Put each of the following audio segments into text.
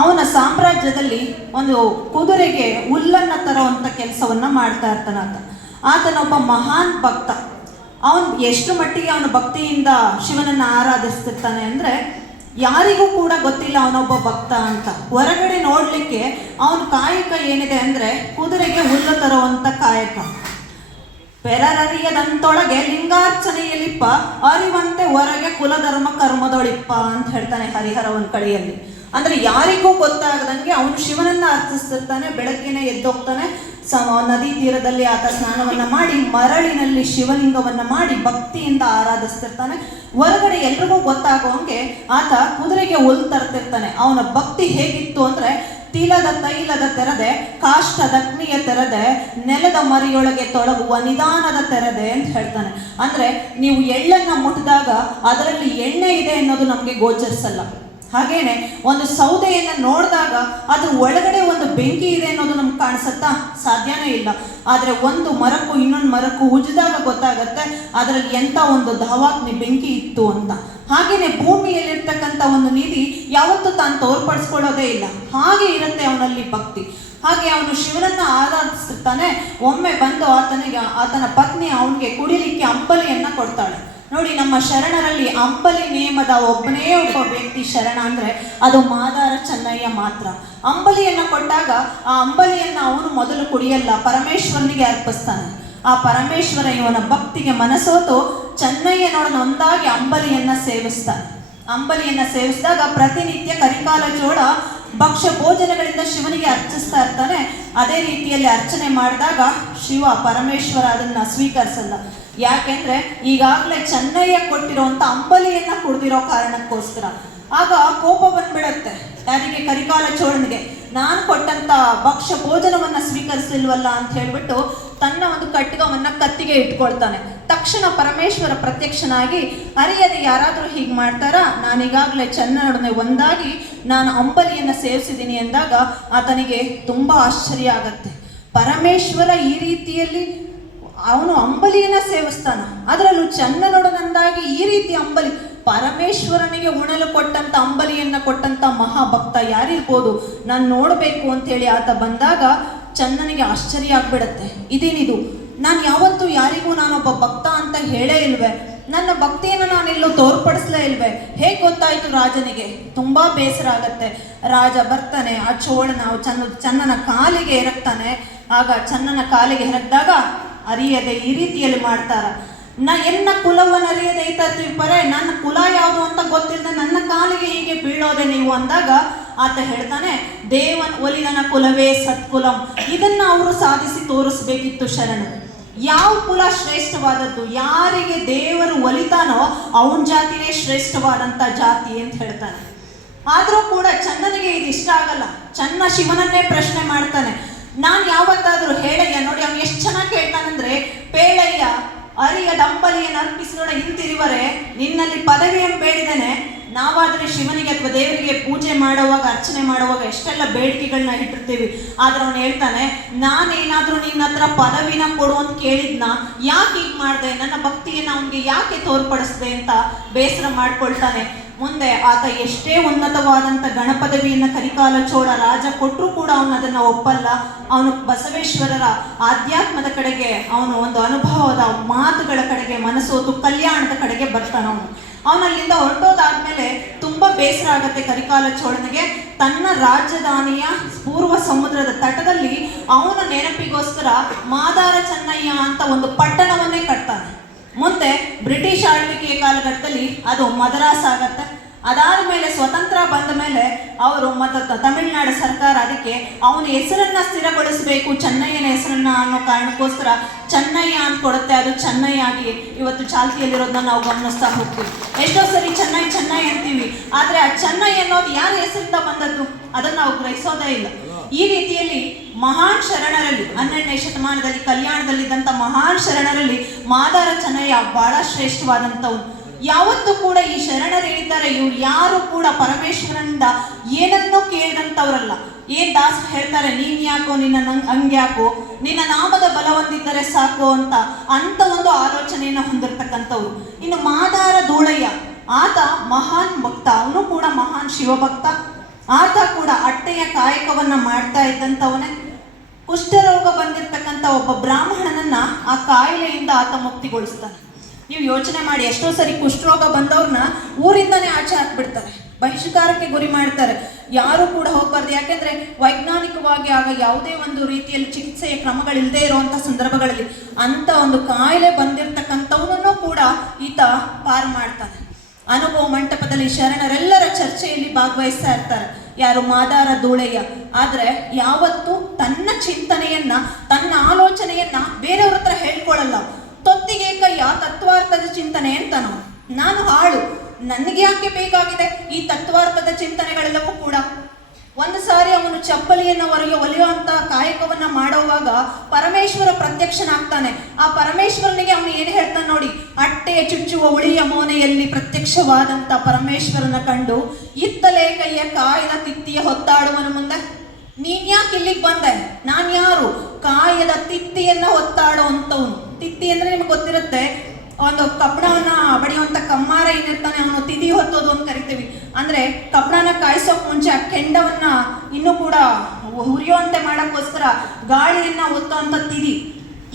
ಅವನ ಸಾಮ್ರಾಜ್ಯದಲ್ಲಿ ಒಂದು ಕುದುರೆಗೆ ಹುಲ್ಲನ್ನು ತರುವಂಥ ಕೆಲಸವನ್ನ ಮಾಡ್ತಾ ಇರ್ತಾನ ಆತನೊಬ್ಬ ಮಹಾನ್ ಭಕ್ತ. ಅವನು ಎಷ್ಟು ಮಟ್ಟಿಗೆ ಅವನ ಭಕ್ತಿಯಿಂದ ಶಿವನನ್ನು ಆರಾಧಿಸ್ತಿರ್ತಾನೆ ಅಂದರೆ ಯಾರಿಗೂ ಕೂಡ ಗೊತ್ತಿಲ್ಲ ಅವನೊಬ್ಬ ಭಕ್ತ ಅಂತ. ಹೊರಗಡೆ ನೋಡಲಿಕ್ಕೆ ಅವನ ಕಾಯಕ ಏನಿದೆ ಅಂದರೆ ಕುದುರೆಗೆ ಹುಲ್ಲು ತರುವಂಥ ಕಾಯಕ. ಪೆರರರಿಯದಂತೊಳಗೆ ಲಿಂಗಾರ್ಚನೆಯಲ್ಲಿಪ್ಪ ಅರಿವಂತೆ ಹೊರಗೆ ಕುಲಧರ್ಮ ಕರ್ಮದೊಳಿಪ್ಪ ಅಂತ ಹೇಳ್ತಾನೆ ಹರಿಹರ ಒಂದು ಕಡೆಯಲ್ಲಿ. ಅಂದರೆ ಯಾರಿಗೂ ಗೊತ್ತಾಗದಂಗೆ ಅವನು ಶಿವನನ್ನು ಅರ್ಚಿಸ್ತಿರ್ತಾನೆ. ಬೆಳಗ್ಗೆನೆ ಎದ್ದೋಗ್ತಾನೆ, ನದಿ ತೀರದಲ್ಲಿ ಆತ ಸ್ನಾನವನ್ನು ಮಾಡಿ ಮರಳಿನಲ್ಲಿ ಶಿವಲಿಂಗವನ್ನು ಮಾಡಿ ಭಕ್ತಿಯಿಂದ ಆರಾಧಿಸ್ತಿರ್ತಾನೆ. ಹೊರಗಡೆ ಎಲ್ರಿಗೂ ಗೊತ್ತಾಗುವಂಗೆ ಆತ ಕುದುರೆಗೆ ಹುಲ್ಲು ತರ್ತಿರ್ತಾನೆ. ಅವನ ಭಕ್ತಿ ಹೇಗಿತ್ತು ಅಂದರೆ ತಿಲದ ತೈಲದ ತೆರದೆ, ಕಾಷ್ಟದಗ್ನಿಯ ತೆರದೆ, ನೆಲದ ಮರಿಯೊಳಗೆ ತೊಳಗುವ ನಿಧಾನದ ತೆರದೆ ಅಂತ ಹೇಳ್ತಾನೆ. ಅಂದರೆ ನೀವು ಎಳ್ಳನ್ನು ಮುಟ್ಟಿದಾಗ ಅದರಲ್ಲಿ ಎಣ್ಣೆ ಇದೆ ಅನ್ನೋದು ನಮಗೆ ಗೋಚರಿಸಲ್ಲ. ಹಾಗೇನೆ ಒಂದು ಸೌದೆಯನ್ನು ನೋಡಿದಾಗ ಅದ್ರ ಒಳಗಡೆ ಒಂದು ಬೆಂಕಿ ಇದೆ ಅನ್ನೋದು ನಮ್ಗೆ ಕಾಣಿಸುತ್ತಾ? ಸಾಧ್ಯನೇ ಇಲ್ಲ. ಆದರೆ ಒಂದು ಮರಕ್ಕೂ ಇನ್ನೊಂದು ಮರಕ್ಕೂ ಉಜ್ಜಿದಾಗ ಗೊತ್ತಾಗತ್ತೆ ಅದರಲ್ಲಿ ಎಂಥ ಒಂದು ಧಾವಾಗ್ನಿ ಬೆಂಕಿ ಇತ್ತು ಅಂತ. ಹಾಗೇನೆ ಭೂಮಿಯಲ್ಲಿರ್ತಕ್ಕಂಥ ಒಂದು ನಿಧಿ ಯಾವತ್ತೂ ತಾನು ತೋರ್ಪಡಿಸ್ಕೊಳ್ಳೋದೇ ಇಲ್ಲ. ಹಾಗೆ ಇರುತ್ತೆ ಅವನಲ್ಲಿ ಭಕ್ತಿ. ಹಾಗೆ ಅವನು ಶಿವನನ್ನ ಆರಾಧಿಸ್ತಿರ್ತಾನೆ. ಒಮ್ಮೆ ಬಂದು ಆತನ ಪತ್ನಿ ಅವನಿಗೆ ಕುಡಿಲಿಕ್ಕೆ ಅಂಬಲಿಯನ್ನ ಕೊಡ್ತಾಳೆ. ನೋಡಿ, ನಮ್ಮ ಶರಣರಲ್ಲಿ ಅಂಬಲಿ ನೇಮದ ಒಬ್ಬನೇ ಒಬ್ಬ ವ್ಯಕ್ತಿ ಶರಣ ಅಂದರೆ ಅದು ಮಾದಾರ ಚೆನ್ನಯ್ಯ ಮಾತ್ರ. ಅಂಬಲಿಯನ್ನು ಕೊಟ್ಟಾಗ ಆ ಅಂಬಲಿಯನ್ನು ಅವನು ಮೊದಲು ಕುಡಿಯಲ್ಲ, ಪರಮೇಶ್ವರನಿಗೆ ಅರ್ಪಿಸ್ತಾನೆ. ಆ ಪರಮೇಶ್ವರ ಇವನ ಭಕ್ತಿಗೆ ಮನಸೋತು ಚೆನ್ನಯ್ಯನೊಡನೆ ಒಂದಾಗಿ ಅಂಬಲಿಯನ್ನು ಸೇವಿಸ್ತಾನೆ. ಅಂಬಲಿಯನ್ನು ಸೇವಿಸಿದಾಗ ಪ್ರತಿನಿತ್ಯ ಕರಿಕಾಲ ಚೋಳ ಭಕ್ಷ್ಯ ಭೋಜನಗಳಿಂದ ಶಿವನಿಗೆ ಅರ್ಚಿಸ್ತಾ ಇರ್ತಾನೆ. ಅದೇ ರೀತಿಯಲ್ಲಿ ಅರ್ಚನೆ ಮಾಡಿದಾಗ ಶಿವ ಪರಮೇಶ್ವರ ಅದನ್ನು ಸ್ವೀಕರಿಸಲ್ಲ. ಯಾಕೆಂದ್ರೆ ಈಗಾಗಲೇ ಚೆನ್ನಯ್ಯ ಕೊಟ್ಟಿರುವಂಥ ಅಂಬಲಿಯನ್ನ ಕುಡ್ದಿರೋ ಕಾರಣಕ್ಕೋಸ್ಕರ. ಆಗ ಕೋಪ ಬಂದ್ಬಿಡತ್ತೆ ಯಾರಿಗೆ? ಕರಿಕಾಲ ಚೋಳನಿಗೆ. ನಾನು ಕೊಟ್ಟಂತ ಭಕ್ಷ್ಯ ಭೋಜನವನ್ನ ಸ್ವೀಕರಿಸಲಿಲ್ವಲ್ಲ ಅಂತ ಹೇಳ್ಬಿಟ್ಟು ತನ್ನ ಒಂದು ಕಟ್ಟಿಗವನ್ನ ಕತ್ತಿಗೆ ಇಟ್ಕೊಳ್ತಾನೆ. ತಕ್ಷಣ ಪರಮೇಶ್ವರ ಪ್ರತ್ಯಕ್ಷನಾಗಿ, ಅರಿಯದೆ ಯಾರಾದರೂ ಹೀಗೆ ಮಾಡ್ತಾರಾ? ನಾನೀಗಾಗಲೇ ಚೆನ್ನನೊಡನೆ ಒಂದಾಗಿ ನಾನು ಅಂಬಲಿಯನ್ನು ಸೇವಿಸಿದ್ದೀನಿ ಎಂದಾಗ ಆತನಿಗೆ ತುಂಬಾ ಆಶ್ಚರ್ಯ ಆಗತ್ತೆ. ಪರಮೇಶ್ವರ ಈ ರೀತಿಯಲ್ಲಿ ಅವನು ಅಂಬಲಿಯನ್ನ ಸೇವಿಸ್ತಾನ, ಅದರಲ್ಲೂ ಚೆನ್ನನೊಡನಂದಾಗಿ ಈ ರೀತಿ ಅಂಬಲಿ, ಪರಮೇಶ್ವರನಿಗೆ ಉಣಲು ಕೊಟ್ಟಂತ ಅಂಬಲಿಯನ್ನ ಕೊಟ್ಟಂತ ಮಹಾಭಕ್ತ ಯಾರಿರ್ಬೋದು? ನಾನು ನೋಡಬೇಕು ಅಂತೇಳಿ ಆತ ಬಂದಾಗ ಚೆನ್ನನಿಗೆ ಆಶ್ಚರ್ಯ ಆಗ್ಬಿಡತ್ತೆ. ಇದೇನಿದು? ನಾನು ಯಾವತ್ತೂ ಯಾರಿಗೂ ನಾನೊಬ್ಬ ಭಕ್ತ ಅಂತ ಹೇಳೇ ಇಲ್ವೇ? ನನ್ನ ಭಕ್ತಿಯನ್ನು ನಾನೆಲ್ಲೂ ತೋರ್ಪಡಿಸ್ಲೇ ಇಲ್ವೇ? ಹೇಗೆ ಗೊತ್ತಾಯಿತು ರಾಜನಿಗೆ? ತುಂಬ ಬೇಸರ ಆಗತ್ತೆ. ರಾಜ ಬರ್ತಾನೆ, ಆ ಚೋಳನ ಚೆನ್ನನ ಕಾಲಿಗೆ ಎರಗ್ತಾನೆ. ಆಗ ಚೆನ್ನನ ಕಾಲಿಗೆ ಎರಗ್ದಾಗ ಅರಿಯದೆ ಈ ರೀತಿಯಲ್ಲಿ ಮಾಡ್ತಾರ. ಎನ್ನ ಕುಲವನ್ನು ಅರಿಯದೆ ಐತರ್ತೀಪರೆ, ನನ್ನ ಕುಲ ಯಾವುದು ಅಂತ ಗೊತ್ತಿಲ್ಲದೆ ನನ್ನ ಕಾಲಿಗೆ ಹೀಗೆ ಬೀಳೋದೆ ನೀವು ಅಂದಾಗ ಆತ ಹೇಳ್ತಾನೆ, ದೇವನ್ ಒಲಿನನ ಕುಲವೇ ಸತ್ಕುಲಂ. ಇದನ್ನ ಅವರು ಸಾಧಿಸಿ ತೋರಿಸ್ಬೇಕಿತ್ತು ಶರಣರು. ಯಾವ ಕುಲ ಶ್ರೇಷ್ಠವಾದದ್ದು? ಯಾರಿಗೆ ದೇವರು ಒಲಿತಾನೋ ಅವನ ಜಾತಿನೇ ಶ್ರೇಷ್ಠವಾದಂಥ ಜಾತಿ ಅಂತ ಹೇಳ್ತಾನೆ. ಆದರೂ ಕೂಡ ಚೆನ್ನನಿಗೆ ಇದು ಇಷ್ಟ ಆಗಲ್ಲ. ಚೆನ್ನ ಶಿವನನ್ನೇ ಪ್ರಶ್ನೆ ಮಾಡ್ತಾನೆ, ನಾನು ಯಾವತ್ತಾದರೂ ಹೇಳಯ್ಯ? ನೋಡಿ ಅವ್ನು ಎಷ್ಟು ಚೆನ್ನಾಗಿ ಕೇಳ್ತಾನಂದ್ರೆ, ಪೇಳಯ್ಯ ಅರಿಯದ ಅಂಬಲಿಯನ್ನು ಅರ್ಪಿಸಿದೊಡ ಹಿಂತಿರುವರೆ ನಿನ್ನಲ್ಲಿ ಪದವಿಯನ್ನು ಬೇಡಿದ್ದೇನೆ. ನಾವಾದರೆ ಶಿವನಿಗೆ ಅಥವಾ ದೇವರಿಗೆ ಪೂಜೆ ಮಾಡುವಾಗ ಅರ್ಚನೆ ಮಾಡುವಾಗ ಎಷ್ಟೆಲ್ಲ ಬೇಡಿಕೆಗಳನ್ನ ಇಟ್ಟಿರ್ತೀವಿ. ಆದ್ರೆ ಅವನು ಹೇಳ್ತಾನೆ, ನಾನೇನಾದರೂ ನಿನ್ನ ಹತ್ರ ಪದವಿನ ಕೊಡು ಅಂತ ಕೇಳಿದ್ನ, ಯಾಕೆ ಹೀಗೆ ಮಾಡಿದೆ? ನನ್ನ ಭಕ್ತಿಯನ್ನು ಅವನಿಗೆ ಯಾಕೆ ತೋರ್ಪಡಿಸಿದೆ ಅಂತ ಬೇಸರ ಮಾಡ್ಕೊಳ್ತಾನೆ. ಮುಂದೆ ಆತ ಎಷ್ಟೇ ಉನ್ನತವಾದಂಥ ಗಣಪದವಿಯನ್ನು ಕರಿಕಾಲ ಚೋಳ ರಾಜ ಕೊಟ್ಟರೂ ಕೂಡ ಅವನು ಅದನ್ನು ಒಪ್ಪಲ್ಲ. ಅವನು ಬಸವೇಶ್ವರರ ಆಧ್ಯಾತ್ಮದ ಕಡೆಗೆ, ಅವನು ಒಂದು ಅನುಭವದ ಮಾತುಗಳ ಕಡೆಗೆ ಮನಸೋತು ಕಲ್ಯಾಣದ ಕಡೆಗೆ ಬರ್ತಾನೆ. ಅವನಲ್ಲಿಂದ ಹೊರಟೋದಾದ್ಮೇಲೆ ತುಂಬಾ ಬೇಸರ ಆಗತ್ತೆ ಕರಿಕಾಲ ಚೋಳನಿಗೆ. ತನ್ನ ರಾಜಧಾನಿಯ ಪೂರ್ವ ಸಮುದ್ರದ ತಟದಲ್ಲಿ ಅವನ ನೆನಪಿಗೋಸ್ಕರ ಮಾದಾರ ಚೆನ್ನಯ್ಯ ಅಂತ ಒಂದು ಪಟ್ಟಣವನ್ನೇ ಕಟ್ತಾನೆ. ಮುಂದೆ ಬ್ರಿಟಿಷ್ ಆಳ್ವಿಕೆಯ ಕಾಲಘಟ್ಟದಲ್ಲಿ ಅದು ಮದ್ರಾಸ್ ಆಗತ್ತೆ. ಅದಾದ ಮೇಲೆ ಸ್ವತಂತ್ರ ಬಂದ ಮೇಲೆ ಅವರು ಮತ್ತು ತಮಿಳುನಾಡು ಸರ್ಕಾರ ಅದಕ್ಕೆ ಅವನ ಹೆಸರನ್ನ ಸ್ಥಿರಗೊಳಿಸಬೇಕು, ಚೆನ್ನಯ್ಯನ ಹೆಸರನ್ನ ಅನ್ನೋ ಕಾರಣಕ್ಕೋಸ್ಕರ ಚೆನ್ನಯ್ಯ ಅಂತ ಕೊಡುತ್ತೆ. ಅದು ಚೆನ್ನಯ್ಯ ಆಗಿ ಇವತ್ತು ಚಾಲ್ತಿಯಲ್ಲಿರೋದನ್ನ ನಾವು ಗಮನಿಸ್ತಾ ಹೋಗ್ತೀವಿ. ಎಷ್ಟೋ ಸರಿ ಚೆನ್ನೈ ಅಂತೀವಿ, ಆದರೆ ಆ ಚೆನ್ನಯ್ಯ ಅನ್ನೋದು ಯಾರ ಹೆಸರಿಂದ ಬಂದದ್ದು ಅದನ್ನು ನಾವು ಗ್ರಹಿಸೋದೇ ಇಲ್ಲ. ಈ ರೀತಿಯಲ್ಲಿ ಮಹಾನ್ ಶರಣರಲ್ಲಿ 12ನೇ ಶತಮಾನದಲ್ಲಿ ಕಲ್ಯಾಣದಲ್ಲಿದ್ದಂಥ ಮಹಾನ್ ಶರಣರಲ್ಲಿ ಮಾದಾರ ಚೆನ್ನಯ್ಯ ಬಹಳ ಶ್ರೇಷ್ಠವಾದಂಥವ್ರು. ಯಾವತ್ತೂ ಕೂಡ ಈ ಶರಣರು ಹೇಳಿದ್ದಾರೆ, ಇವ್ರು ಯಾರು ಕೂಡ ಪರಮೇಶ್ವರನಿಂದ ಏನನ್ನೂ ಕೇಳಿದಂಥವ್ರಲ್ಲ. ಏನ್ ದಾಸ ಹೇಳ್ತಾರೆ, ನೀನ್ ಯಾಕೋ, ನಿನ್ನ ಹಂಗ್ಯಾಕೋ, ನಿನ್ನ ನಾಮದ ಬಲ ಹೊಂದಿದ್ದರೆ ಸಾಕು ಅಂತ ಒಂದು ಆಲೋಚನೆಯನ್ನು ಹೊಂದಿರತಕ್ಕಂಥವ್ರು. ಇನ್ನು ಮಾದಾರ ಧೂಳಯ್ಯ, ಆತ ಮಹಾನ್ ಭಕ್ತ, ಅವನು ಕೂಡ ಮಹಾನ್ ಶಿವಭಕ್ತ. ಆತ ಕೂಡ ಅಟ್ಟೆಯ ಕಾಯಕವನ್ನ ಮಾಡ್ತಾ ಇದ್ದಂಥವನೇ. ಕುಷ್ಠರೋಗ ಬಂದಿರತಕ್ಕಂಥ ಒಬ್ಬ ಬ್ರಾಹ್ಮಣನನ್ನ ಆ ಕಾಯಿಲೆಯಿಂದ ಆತ ಮುಕ್ತಿಗೊಳಿಸ್ತಾನೆ. ನೀವು ಯೋಚನೆ ಮಾಡಿ, ಎಷ್ಟೋ ಸರಿ ಕುಷ್ಠರೋಗ ಬಂದವ್ರನ್ನ ಊರಿಂದಾನೇ ಆಚೆ ಹಾಕ್ಬಿಡ್ತಾರೆ, ಬಹಿಷ್ಕಾರಕ್ಕೆ ಗುರಿ ಮಾಡ್ತಾರೆ, ಯಾರು ಕೂಡ ಹೋಗ್ಬಾರ್ದು. ಯಾಕೆಂದ್ರೆ ವೈಜ್ಞಾನಿಕವಾಗಿ ಆಗ ಯಾವುದೇ ಒಂದು ರೀತಿಯಲ್ಲಿ ಚಿಕಿತ್ಸೆಯ ಕ್ರಮಗಳಿಲ್ಲದೆ ಇರುವಂತ ಸಂದರ್ಭಗಳಲ್ಲಿ ಅಂತ ಒಂದು ಕಾಯಿಲೆ ಬಂದಿರತಕ್ಕಂಥವನನ್ನು ಕೂಡ ಈತ ಪಾರು ಮಾಡ್ತಾನೆ. ಅನುಭವ ಮಂಟಪದಲ್ಲಿ ಶರಣರೆಲ್ಲರ ಚರ್ಚೆಯಲ್ಲಿ ಭಾಗವಹಿಸ್ತಾ ಇರ್ತಾರೆ. ಯಾರು? ಮಾದಾರ ಧೂಳೆಯ. ಆದ್ರೆ ಯಾವತ್ತು ತನ್ನ ಚಿಂತನೆಯನ್ನ, ತನ್ನ ಆಲೋಚನೆಯನ್ನ ಬೇರೆಯವ್ರ ಹತ್ರ ಹೇಳ್ಕೊಳ್ಳಲ್ಲ. ತೊತ್ತಿಗೆ ಕೈಯ ತತ್ವಾರ್ಥದ ಚಿಂತನೆ ಅಂತ ನಾನು ಹಾಳು, ನನಗೆ ಯಾಕೆ ಬೇಕಾಗಿದೆ ಈ ತತ್ವಾರ್ಥದ ಚಿಂತನೆಗಳೆಲ್ಲವೂ ಕೂಡ. ಒಂದು ಸಾರಿ ಅವನು ಚಪ್ಪಲಿಯನ್ನು ಹೊಲಿಯುವಂತ ಕಾಯಕವನ್ನ ಮಾಡುವಾಗ ಪರಮೇಶ್ವರ ಪ್ರತ್ಯಕ್ಷನಾಗ್ತಾನೆ. ಆ ಪರಮೇಶ್ವರನಿಗೆ ಅವನು ಏನು ಹೇಳ್ತಾನೆ ನೋಡಿ, ಅಟ್ಟೆ ಚುಚ್ಚುವ ಉಳಿಯ ಮೋನೆಯಲ್ಲಿ ಪ್ರತ್ಯಕ್ಷವಾದಂತ ಪರಮೇಶ್ವರನ ಕಂಡು ಇತ್ತಲೇ ಕೈಯ ಕಾಯದ ತಿತ್ತಿಯ ಹೊತ್ತಾಡುವನು ಮುಂದೆ. ನೀನ್ ಯಾಕೆ ಇಲ್ಲಿಗೆ ಬಂದೆ? ನಾನ್ ಯಾರು? ಕಾಯದ ತಿತ್ತಿಯನ್ನ ಹೊತ್ತಾಡೋ ಅಂತವನು. ತಿತ್ತಿ ಅಂದ್ರೆ ನಿಮ್ಗೆ ಗೊತ್ತಿರುತ್ತೆ, ಒಂದು ಕಬ್ಬಣವನ್ನ ಬಡಿಯುವಂತ ಕಮ್ಮಾರ ಏನಿರ್ತಾನೆ ಅವನು ತಿದಿ ಹೊತ್ತೋದು ಅಂತ ಕರಿತೀವಿ. ಅಂದ್ರೆ ಕಬ್ಬಣನ ಕಾಯಿಸೋಕ್ ಮುಂಚೆ ಆ ಕೆಂಡವನ್ನ ಇನ್ನೂ ಕೂಡ ಹುರಿಯುವಂತೆ ಮಾಡಕ್ಕೋಸ್ಕರ ಗಾಳಿಯನ್ನ ಒತ್ತುವಂತ ತಿದಿ.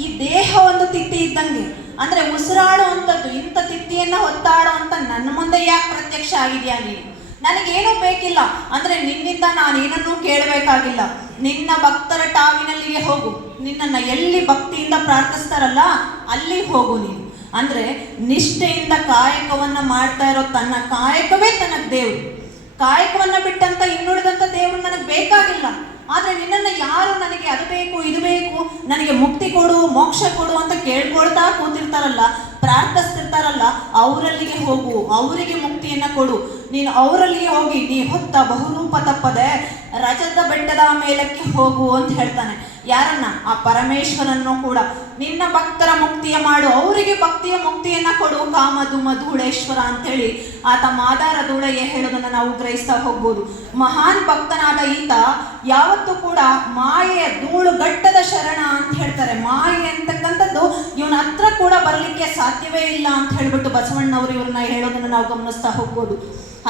ಈ ದೇಹ ಒಂದು ತಿತ್ತಿ ಇದ್ದಂಗೆ, ಅಂದ್ರೆ ಉಸಿರಾಡುವಂಥದ್ದು. ಇಂಥ ತಿತ್ತಿಯನ್ನ ಹೊತ್ತಾಡೋ ಅಂತ ನನ್ನ ಮುಂದೆ ಯಾಕೆ ಪ್ರತ್ಯಕ್ಷ ಆಗಿದ್ಯಾ ನೀನು? ನನಗೇನೂ ಬೇಕಿಲ್ಲ ಅಂದ್ರೆ ನಿನ್ನಿಂದ ನಾನೇನನ್ನೂ ಕೇಳಬೇಕಾಗಿಲ್ಲ. ನಿನ್ನ ಭಕ್ತರ ಟಾವಿನಲ್ಲಿಗೆ ಹೋಗು, ನಿನ್ನನ್ನ ಎಲ್ಲಿ ಭಕ್ತಿಯಿಂದ ಪ್ರಾರ್ಥಿಸ್ತಾರಲ್ಲ ಅಲ್ಲಿ ಹೋಗು ನೀನು. ಅಂದ್ರೆ ನಿಷ್ಠೆಯಿಂದ ಕಾಯಕವನ್ನ ಮಾಡ್ತಾ ಇರೋ ತನ್ನ ಕಾಯಕವೇ ತನಗೆ ದೇವ್ರು. ಕಾಯಕವನ್ನ ಬಿಟ್ಟಂತ ಇನ್ನುಳಿದಂತ ದೇವ್ರು ನನಗೆ ಬೇಕಾಗಿಲ್ಲ. ಆದ್ರೆ ನಿನ್ನನ್ನು ಯಾರು ನನಗೆ ಅದು ಬೇಕು ಇದು ಬೇಕು, ನನಗೆ ಮುಕ್ತಿ ಕೊಡು ಮೋಕ್ಷ ಕೊಡು ಅಂತ ಕೇಳ್ಕೊಳ್ತಾ ಕೂತಿರ್ತಾರಲ್ಲ, ಪ್ರಾರ್ಥಿಸ್ತಿರ್ತಾರಲ್ಲ, ಅವರಲ್ಲಿಗೆ ಹೋಗು, ಅವರಿಗೆ ಮುಕ್ತಿಯನ್ನ ಕೊಡು. ನೀನು ಅವರಲ್ಲಿಗೆ ಹೋಗಿ ನೀ ಹೊತ್ತ ಬಹುರೂಪ ತಪ್ಪದೆ ರಜತ ಬೆಟ್ಟದ ಮೇಲಕ್ಕೆ ಹೋಗು ಅಂತ ಹೇಳ್ತಾನೆ. ಯಾರನ್ನ? ಆ ಪರಮೇಶ್ವರನ್ನು ಕೂಡ. ನಿನ್ನ ಭಕ್ತರ ಮುಕ್ತಿಯ ಮಾಡು, ಅವರಿಗೆ ಭಕ್ತಿಯ ಮುಕ್ತಿಯನ್ನ ಕೊಡು ಕಾಮಧೂಮ ಧೂಳೇಶ್ವರ ಅಂತೇಳಿ ಆತ ಮಾದಾರ ಧೂಳೆಗೆ ಹೇಳೋದನ್ನ ನಾವು ಗ್ರಹಿಸ್ತಾ ಹೋಗ್ಬೋದು. ಮಹಾನ್ ಭಕ್ತನಾದ ಈತ ಯಾವತ್ತೂ ಕೂಡ ಮಾಯೆಯ ಧೂಳುಗಟ್ಟದ ಶರಣ ಅಂತ ಹೇಳ್ತಾರೆ. ಮಾಯೆ ಅಂತಕ್ಕಂಥದ್ದು ಇವನ ಹತ್ರ ಕೂಡ ಬರ್ಲಿಕ್ಕೆ ಸಾಧ್ಯವೇ ಇಲ್ಲ ಅಂತ ಹೇಳ್ಬಿಟ್ಟು ಬಸವಣ್ಣವರು ಇವ್ರನ್ನ ಹೇಳೋದನ್ನ ನಾವು ಗಮನಿಸ್ತಾ ಹೋಗ್ಬೋದು.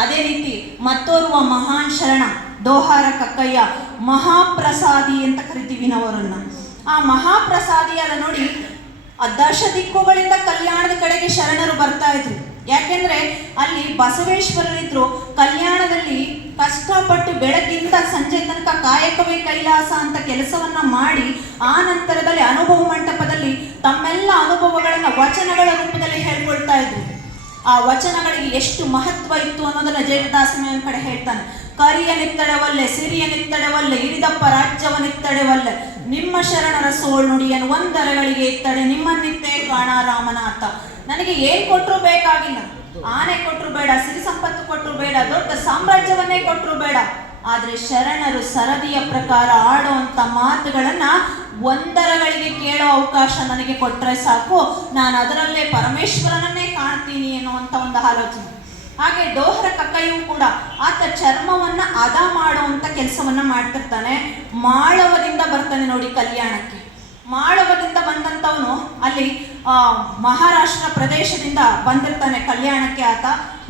ಅದೇ ರೀತಿ ಮತ್ತೋರ್ವ ಮಹಾನ್ ಶರಣ ದೋಹಾರ ಕಕ್ಕಯ್ಯ, ಮಹಾಪ್ರಸಾದಿ ಅಂತ ಕರಿತೀವಿ ನಾವರನ್ನ. ಆ ಮಹಾಪ್ರಸಾದಿಯಾದ ನೋಡಿ, ಆ ದಶ ದಿಕ್ಕುಗಳಿಂದ ಕಲ್ಯಾಣದ ಕಡೆಗೆ ಶರಣರು ಬರ್ತಾ ಇದ್ರು. ಯಾಕೆಂದ್ರೆ ಅಲ್ಲಿ ಬಸವೇಶ್ವರರಿದ್ರು. ಕಲ್ಯಾಣದಲ್ಲಿ ಕಷ್ಟಪಟ್ಟು ಬೆಳಗ್ಗಿಂದ ಸಂಜೆ ತನಕ ಕಾಯಕವೇ ಕೈಲಾಸ ಅಂತ ಕೆಲಸವನ್ನ ಮಾಡಿ ಆ ನಂತರದಲ್ಲಿ ಅನುಭವ ಮಂಟಪದಲ್ಲಿ ತಮ್ಮೆಲ್ಲ ಅನುಭವಗಳನ್ನ ವಚನಗಳ ರೂಪದಲ್ಲಿ ಹೇಳ್ಕೊಳ್ತಾ ಇದ್ರು. ಆ ವಚನಗಳಿಗೆ ಎಷ್ಟು ಮಹತ್ವ ಇತ್ತು ಅನ್ನೋದನ್ನ ಜಯದಾಸನ ಕಡೆ ಹೇಳ್ತಾನೆ. ಕರಿಯನಿತ್ತಡವಲ್ಲೆ ಸಿರಿಯನಿತ್ತಡವಲ್ಲೆ ಇರಿದಪ್ಪ ರಾಜ್ಯವನಿತ್ತಡವಲ್ಲೆ ನಿಮ್ಮ ಶರಣರ ಸೋಳ್ ನುಡಿಯನ್ನು ಒಂದರಗಳಿಗೆ ಇತ್ತಡೆ ನಿಮ್ಮನ್ನಿತ್ತೇ ಕಾಣ ರಾಮನಾಥ. ನನಗೆ ಏನ್ ಕೊಟ್ರು ಬೇಕಾಗಿಲ್ಲ, ಆನೆ ಕೊಟ್ರು ಬೇಡ, ಸಿರಿ ಸಂಪತ್ತು ಕೊಟ್ರು ಬೇಡ, ದೊಡ್ಡ ಸಾಮ್ರಾಜ್ಯವನ್ನೇ ಕೊಟ್ರು ಬೇಡ. ಆದ್ರೆ ಶರಣರು ಸರದಿಯ ಪ್ರಕಾರ ಆಡುವಂತ ಮಾತುಗಳನ್ನ ಒಂದರಗಳಿಗೆ ಕೇಳೋ ಅವಕಾಶ ನನಗೆ ಕೊಟ್ರೆ ಸಾಕು, ನಾನು ಅದರಲ್ಲೇ ಪರಮೇಶ್ವರನನ್ನೇ ಕಾಣ್ತೀನಿ ಅನ್ನುವಂತ ಒಂದು ಆಲೋಚನೆ. ಹಾಗೆ ಡೋಹರ ಕಕ್ಕಯ್ಯೂ ಕೂಡ ಆತ ಚರ್ಮವನ್ನ ಹದ ಮಾಡುವಂತ ಕೆಲಸವನ್ನ ಮಾಡ್ತಿರ್ತಾನೆ. ಮಾಳವದಿಂದ ಬರ್ತಾನೆ ನೋಡಿ ಕಲ್ಯಾಣಕ್ಕೆ. ಮಾಳವದಿಂದ ಬಂದಂತವನು ಅಲ್ಲಿ ಮಹಾರಾಷ್ಟ್ರ ಪ್ರದೇಶದಿಂದ ಬಂದಿರ್ತಾನೆ ಕಲ್ಯಾಣಕ್ಕೆ. ಆತ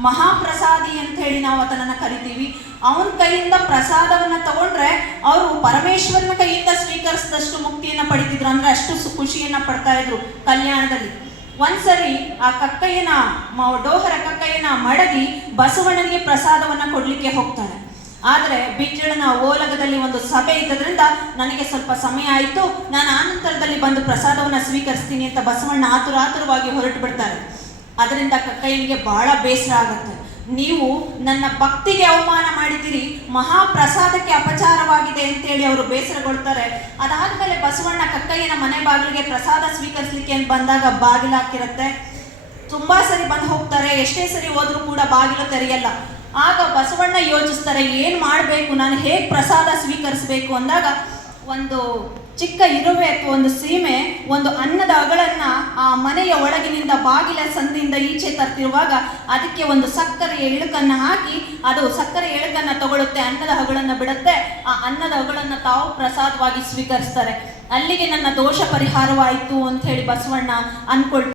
ಮಹಾಪ್ರಸಾದಿ ಅಂತ ಹೇಳಿ ನಾವು ಆತನನ್ನ ಕರಿತೀವಿ. ಅವನ ಕೈಯಿಂದ ಪ್ರಸಾದವನ್ನ ತಗೊಂಡ್ರೆ ಅವರು ಪರಮೇಶ್ವರನ ಕೈಯಿಂದ ಸ್ವೀಕರಿಸಿದಷ್ಟು ಮುಕ್ತಿಯನ್ನ ಪಡಿತಿದ್ರು. ಅಂದ್ರೆ ಅಷ್ಟು ಖುಷಿಯನ್ನ ಪಡ್ತಾ ಇದ್ರು ಕಲ್ಯಾಣದಲ್ಲಿ. ಒಂದ್ಸರಿ ಆ ಕಕ್ಕಯ್ಯನ ಡೋಹರ ಕಕ್ಕಯ್ಯನ ಮಡದಿ ಬಸವಣ್ಣನಿಗೆ ಪ್ರಸಾದವನ್ನ ಕೊಡ್ಲಿಕ್ಕೆ ಹೋಗ್ತಾನೆ. ಆದ್ರೆ ಬಿಜ್ಜಳನ ಓಲಗದಲ್ಲಿ ಒಂದು ಸಭೆ ಇದ್ದದ್ರಿಂದ ನನಗೆ ಸ್ವಲ್ಪ ಸಮಯ ಆಯಿತು, ನಾನು ಆನಂತರದಲ್ಲಿ ಬಂದು ಪ್ರಸಾದವನ್ನ ಸ್ವೀಕರಿಸ್ತೀನಿ ಅಂತ ಬಸವಣ್ಣ ಆತುರಾತುರವಾಗಿ ಹೊರಟು ಬಿಡ್ತಾರೆ. ಅದರಿಂದ ಕಕ್ಕಯ್ಯನಿಗೆ ಬಹಳ ಬೇಸರ ಆಗುತ್ತೆ. ನೀವು ನನ್ನ ಭಕ್ತಿಗೆ ಅವಮಾನ ಮಾಡಿದ್ದೀರಿ, ಮಹಾಪ್ರಸಾದಕ್ಕೆ ಅಪಚಾರವಾಗಿದೆ ಅಂತೇಳಿ ಅವರು ಬೇಸರಗೊಳ್ತಾರೆ. ಅದಾದ್ಮೇಲೆ ಬಸವಣ್ಣ ಕಕ್ಕಯ್ಯನ ಮನೆ ಬಾಗಿಲಿಗೆ ಪ್ರಸಾದ ಸ್ವೀಕರಿಸಲಿಕ್ಕೆ ಅಂತ ಬಂದಾಗ ಬಾಗಿಲು ಹಾಕಿರುತ್ತೆ. ತುಂಬಾ ಸರಿ ಬಂದು ಹೋಗ್ತಾರೆ, ಎಷ್ಟೇ ಸರಿ ಹೋದ್ರೂ ಕೂಡ ಬಾಗಿಲು ತೆರೆಯಲ್ಲ. ಆಗ ಬಸವಣ್ಣ ಯೋಚಿಸ್ತಾರೆ, ಏನ್ ಮಾಡಬೇಕು, ನಾನು ಹೇಗೆ ಪ್ರಸಾದ ಸ್ವೀಕರಿಸಬೇಕು ಅಂದಾಗ ಒಂದು ಚಿಕ್ಕ ಇರುವೆ ಅಥವಾ ಒಂದು ಸೀಮೆ ಒಂದು ಅನ್ನದ ಅಗಳನ್ನ ಆ ಮನೆಯ ಒಳಗಿನಿಂದ ಬಾಗಿಲ ಸಂದಿಯಿಂದ ಈಚೆ ತರ್ತಿರುವಾಗ ಅದಕ್ಕೆ ಒಂದು ಸಕ್ಕರೆಯ ಇಳುಕನ್ನ ಹಾಕಿ ಅದು ಸಕ್ಕರೆ ಇಳುಕನ್ನ ತಗೊಳುತ್ತೆ, ಅನ್ನದ ಅಗಳನ್ನ ಬಿಡುತ್ತೆ. ಆ ಅನ್ನದ ಅಗಳನ್ನ ತಾವು ಪ್ರಸಾದವಾಗಿ ಸ್ವೀಕರಿಸ್ತಾರೆ. ಅಲ್ಲಿಗೆ ನನ್ನ ದೋಷ ಪರಿಹಾರವಾಯಿತು ಅಂತ ಹೇಳಿ ಬಸವಣ್ಣ ಅನ್ಕೊಳ್ತಾರೆ.